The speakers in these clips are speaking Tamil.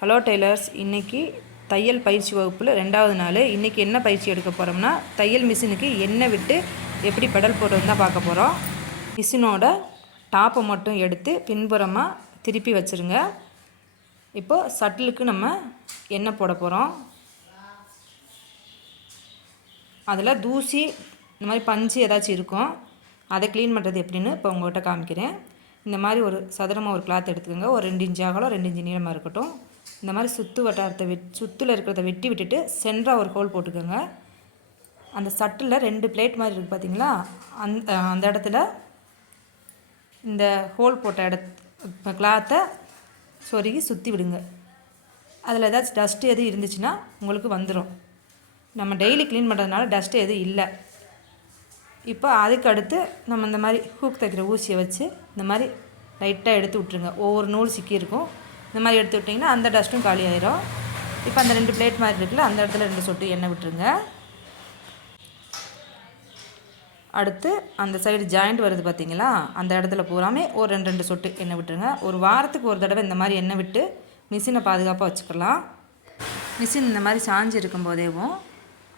ஹலோ டெய்லர்ஸ், இன்றைக்கி தையல் பயிற்சி வகுப்பில் 2வது நாள். இன்றைக்கி என்ன பயிற்சி எடுக்க போகிறோம்னா, தையல் மிஷினுக்கு எண்ணெய் விட்டு எப்படி பெடல் போடுறதுன்னு தான் பார்க்க போகிறோம். மிஷினோட டாப்பை மட்டும் எடுத்து பின்புறமாக திருப்பி வச்சுருங்க. இப்போது சட்டிலுக்கு நம்ம எண்ணெய் போட போகிறோம். அதில் தூசி இந்த மாதிரி பஞ்சு ஏதாச்சும் இருக்கும், அதை க்ளீன் பண்ணுறது எப்படின்னு இப்போ உங்கள்கிட்ட காமிக்கிறேன். இந்த மாதிரி ஒரு சதுரமாக ஒரு கிளாத் எடுத்துக்கோங்க. ஒரு 2 இன்ச் அகலம் 2 இன்ச் நீளமாக இருக்கட்டும். இந்த மாதிரி சுற்று வட்டாரத்தை சுற்றில் இருக்கிறத வெட்டி விட்டுட்டு சென்டராக ஒரு ஹோல் போட்டுக்கோங்க. அந்த சட்டில் 2 பிளேட் மாதிரி இருக்குது பார்த்தீங்களா, அந்த இடத்துல இந்த ஹோல் போட்ட கிளாத்தை சொருகி சுற்றி விடுங்க. அதில் ஏதாச்சும் டஸ்ட்டு எதுவும் இருந்துச்சுன்னா உங்களுக்கு வந்துடும். நம்ம டெய்லி க்ளீன் பண்ணுறதுனால டஸ்ட்டு எதுவும் இல்லை. இப்போ அதுக்கு அடுத்து நம்ம இந்த மாதிரி ஹூக் தைக்கிற ஊசியை வச்சு இந்த மாதிரி லைட்டாக எடுத்து விட்ருங்க. ஒவ்வொரு நூல் சிக்கியிருக்கும், இந்த மாதிரி எடுத்து விட்டிங்கன்னா அந்த டஸ்ட்டும் காலி ஆயிரும். இப்போ அந்த 2 பிளேட் மாதிரி இருக்குல்ல, அந்த இடத்துல 2 சொட்டு எண்ணெய் விட்டுருங்க. அடுத்து அந்த சைடு ஜாயிண்ட் வருது பார்த்தீங்களா, அந்த இடத்துல பூராமே ஒரு 2 சொட்டு எண்ணெய் விட்டுருங்க. ஒரு வாரத்துக்கு ஒரு தடவை இந்த மாதிரி எண்ணெய் விட்டு மிஷினை பாதுகாப்பாக வச்சுக்கலாம். மிஷின் இந்த மாதிரி சாஞ்சு இருக்கும்போதேவும்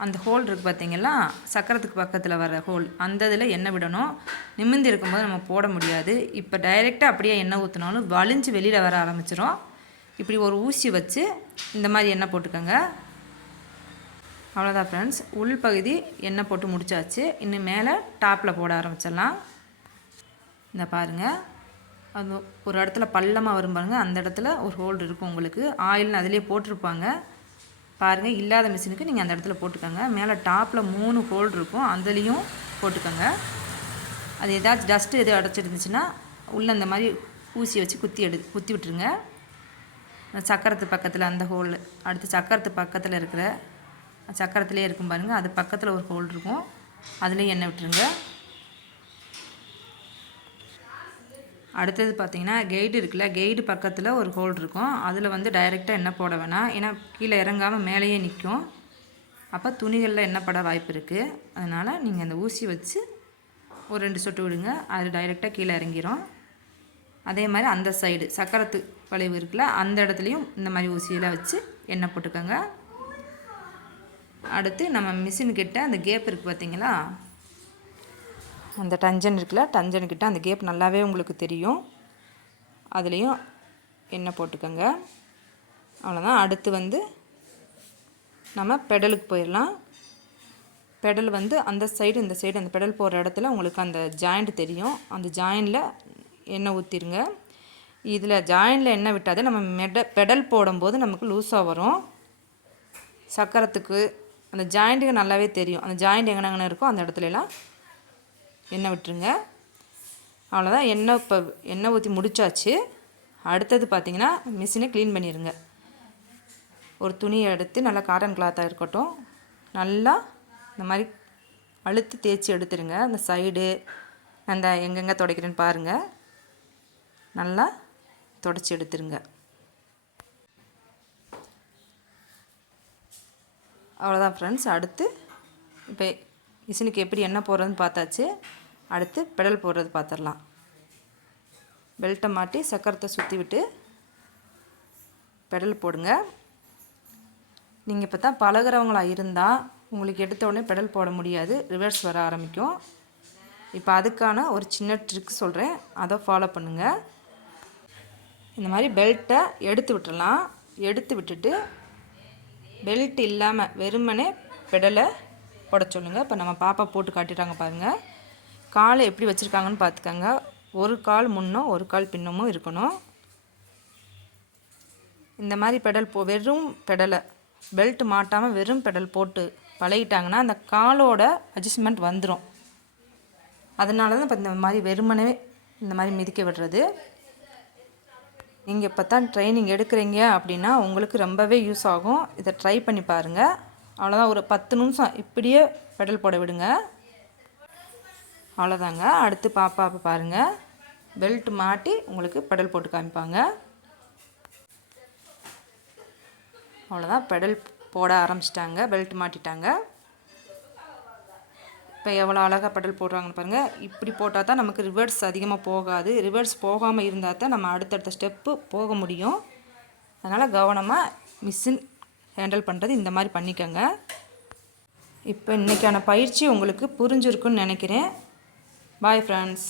அந்த ஹோல் இருக்குது பார்த்தீங்களா, சக்கரத்துக்கு பக்கத்தில் வர ஹோல், அந்த இதில் எண்ணெய் விடணும். நிமிர்ந்து இருக்கும்போது நம்ம போட முடியாது. இப்போ டைரெக்டாக அப்படியே எண்ணெய் ஊற்றினாலும் வலிஞ்சு வெளியில் வர ஆரம்பிச்சிடும். இப்படி ஒரு ஊசி வச்சு இந்த மாதிரி எண்ணெய் போட்டுக்கோங்க. அவ்வளோதான் ஃப்ரெண்ட்ஸ், உள் பகுதி எண்ணெய் போட்டு முடிச்சாச்சு. இன்னும் மேலே டாப்பில் போட ஆரம்பிச்சிடலாம். இந்த பாருங்கள், அது ஒரு இடத்துல பள்ளமாக வரும் பாருங்கள், அந்த இடத்துல ஒரு ஹோல் இருக்கும். உங்களுக்கு ஆயில்னு அதிலே போட்டிருப்பாங்க பாருங்கள். இல்லாத மிஷினுக்கு நீங்கள் அந்த இடத்துல போட்டுக்கோங்க. மேலே டாப்பில் 3 ஹோல் இருக்கும், அதுலேயும் போட்டுக்கோங்க. அது ஏதாச்சும் டஸ்ட்டு எதுவும் அடைச்சிருந்துச்சுன்னா உள்ளே இந்த மாதிரி ஊசியை வச்சு குத்தி விட்டுருங்க. சக்கரத்து பக்கத்தில் அந்த ஹோல், அடுத்து சக்கரத்து பக்கத்தில் இருக்கிற சக்கரத்துலேயே இருக்கும் பாருங்கள், அது பக்கத்தில் ஒரு ஹோல் இருக்கும், அதுலேயும் எண்ணெய் விட்டுருங்க. அடுத்தது பார்த்திங்கன்னா கெய்டு இருக்குல்ல, கெய்டு பக்கத்தில் ஒரு ஹோல் இருக்கும், அதில் வந்து டைரெக்டாக எண்ணெய் போட வேணாம். ஏன்னா கீழே இறங்காமல் மேலேயே நிற்கும். அப்போ துணிகளில் எண்ணெய் பட வாய்ப்பு இருக்குது. அதனால் நீங்கள் அந்த ஊசி வச்சு ஒரு 2 சொட்டு விடுங்க, அது டைரெக்டாக கீழே இறங்கிடும். அதே மாதிரி அந்த சைடு சக்கரத்து வளைவு இருக்குல்ல, அந்த இடத்துலையும் இந்த மாதிரி ஊசியில் வச்சு எண்ணெய் போட்டுக்கோங்க. அடுத்து நம்ம மிஷின்கிட்ட அந்த கேப் இருக்குது பார்த்தீங்களா, அந்த டஞ்சன் இருக்குல்ல, டஞ்சன்கிட்ட அந்த கேப் நல்லாவே உங்களுக்கு தெரியும், அதுலேயும் எண்ணெய் போட்டுக்கோங்க. அவ்வளோதான். அடுத்து வந்து நம்ம பெடலுக்கு போயிடலாம். பெடல் வந்து அந்த சைடு இந்த சைடு அந்த பெடல் போகிற இடத்துல உங்களுக்கு அந்த ஜாயிண்ட் தெரியும், அந்த ஜாயிண்டில் எண்ணெய் ஊற்றிடுங்க. இதில் ஜாயிண்டில் எண்ணெய் விட்டாதே நம்ம பெடல் போடும்போது நமக்கு லூஸாக வரும். சக்கரத்துக்கு அந்த ஜாயிண்ட்டுக்கு நல்லாவே தெரியும், அந்த ஜாயிண்ட் எங்கெங்கன்னு இருக்கோ அந்த இடத்துலலாம் எண்ணெய் விட்டுருங்க. அவ்வளோதான். இப்போ எண்ணெய் ஊற்றி முடிச்சாச்சு. அடுத்தது பார்த்திங்கன்னா மிஷினை க்ளீன் பண்ணிடுங்க. ஒரு துணியை எடுத்து நல்லா காட்டன் கிளாத்தாக இருக்கட்டும், நல்லா இந்த மாதிரி அழுத்தி தேய்ச்சி எடுத்துருங்க. அந்த சைடு அந்த எங்கெங்கே துடைக்கிறேன்னு பாருங்கள், நல்லா துடைச்சி எடுத்துருங்க. அவ்வளோதான் ஃப்ரெண்ட்ஸ். அடுத்து இப்போ மிஷினுக்கு எப்படி எண்ணெய் போடுறதுன்னு பார்த்தாச்சு. அடுத்து பெடல் போடுறது பார்த்துடலாம். பெல்ட்டை மாட்டி சக்கரத்தை சுற்றி விட்டு பெடல் போடுங்க. நீங்கள் இப்போ தான் பழகிறவங்களாக இருந்தால் உங்களுக்கு எடுத்த உடனே பெடல் போட முடியாது, ரிவர்ஸ் வர ஆரம்பிக்கும். இப்போ அதுக்கான ஒரு சின்ன ட்ரிக் சொல்கிறேன், அதை ஃபாலோ பண்ணுங்கள். இந்த மாதிரி பெல்ட்டை எடுத்து விட்டுடலாம். எடுத்து விட்டுட்டு பெல்ட் இல்லாமல் வெறுமனே பெடலை போட சொல்லுங்கள். இப்போ நம்ம பாப்பா போட்டு காட்டிட்டாங்க பாருங்கள். காலை எப்படி வச்சுருக்காங்கன்னு பார்த்துக்கோங்க. ஒரு கால் முன்னும் ஒரு கால் பின்னமும் இருக்கணும். இந்த மாதிரி பெடல் வெறும் பெடலை பெல்ட் மாட்டாமல் வெறும் பெடல் போட்டு பழகிட்டாங்கன்னா அந்த காலோட அட்ஜஸ்ட்மெண்ட் வந்துடும். அதனால தான் இப்போ இந்த மாதிரி வெறுமனே இந்த மாதிரி மிதிக்க விடுறது. நீங்கள் இப்போ தான் ட்ரைனிங் எடுக்கிறீங்க அப்படின்னா உங்களுக்கு ரொம்பவே யூஸ் ஆகும். இதை ட்ரை பண்ணி பாருங்கள். அவ்வளோதான். ஒரு 10 நிமிஷம் இப்படியே பெடல் போட விடுங்க. அவ்வளோதாங்க. அடுத்து பாப்பாவை பாருங்கள், பெல்ட் மாட்டி உங்களுக்கு பெடல் போட்டு காமிப்பாங்க. அவ்வளோதான், பெடல் போட ஆரம்பிச்சிட்டாங்க, பெல்ட் மாட்டிட்டாங்க. இப்போ எவ்வளோ அழகாக பெடல் போடுறாங்கன்னு பாருங்கள். இப்படி போட்டால் தான் நமக்கு ரிவர்ஸ் அதிகமாக போகாது. ரிவர்ஸ் போகாமல் இருந்தால் தான் நம்ம அடுத்தடுத்த ஸ்டெப்பு போக முடியும். அதனால் கவனமாக மிஷின் ஹேண்டில் பண்ணுறது இந்த மாதிரி பண்ணிக்கோங்க. இப்போ இன்றைக்கான பயிற்சி உங்களுக்கு புரிஞ்சிருக்குன்னு நினைக்கிறேன். Bye friends.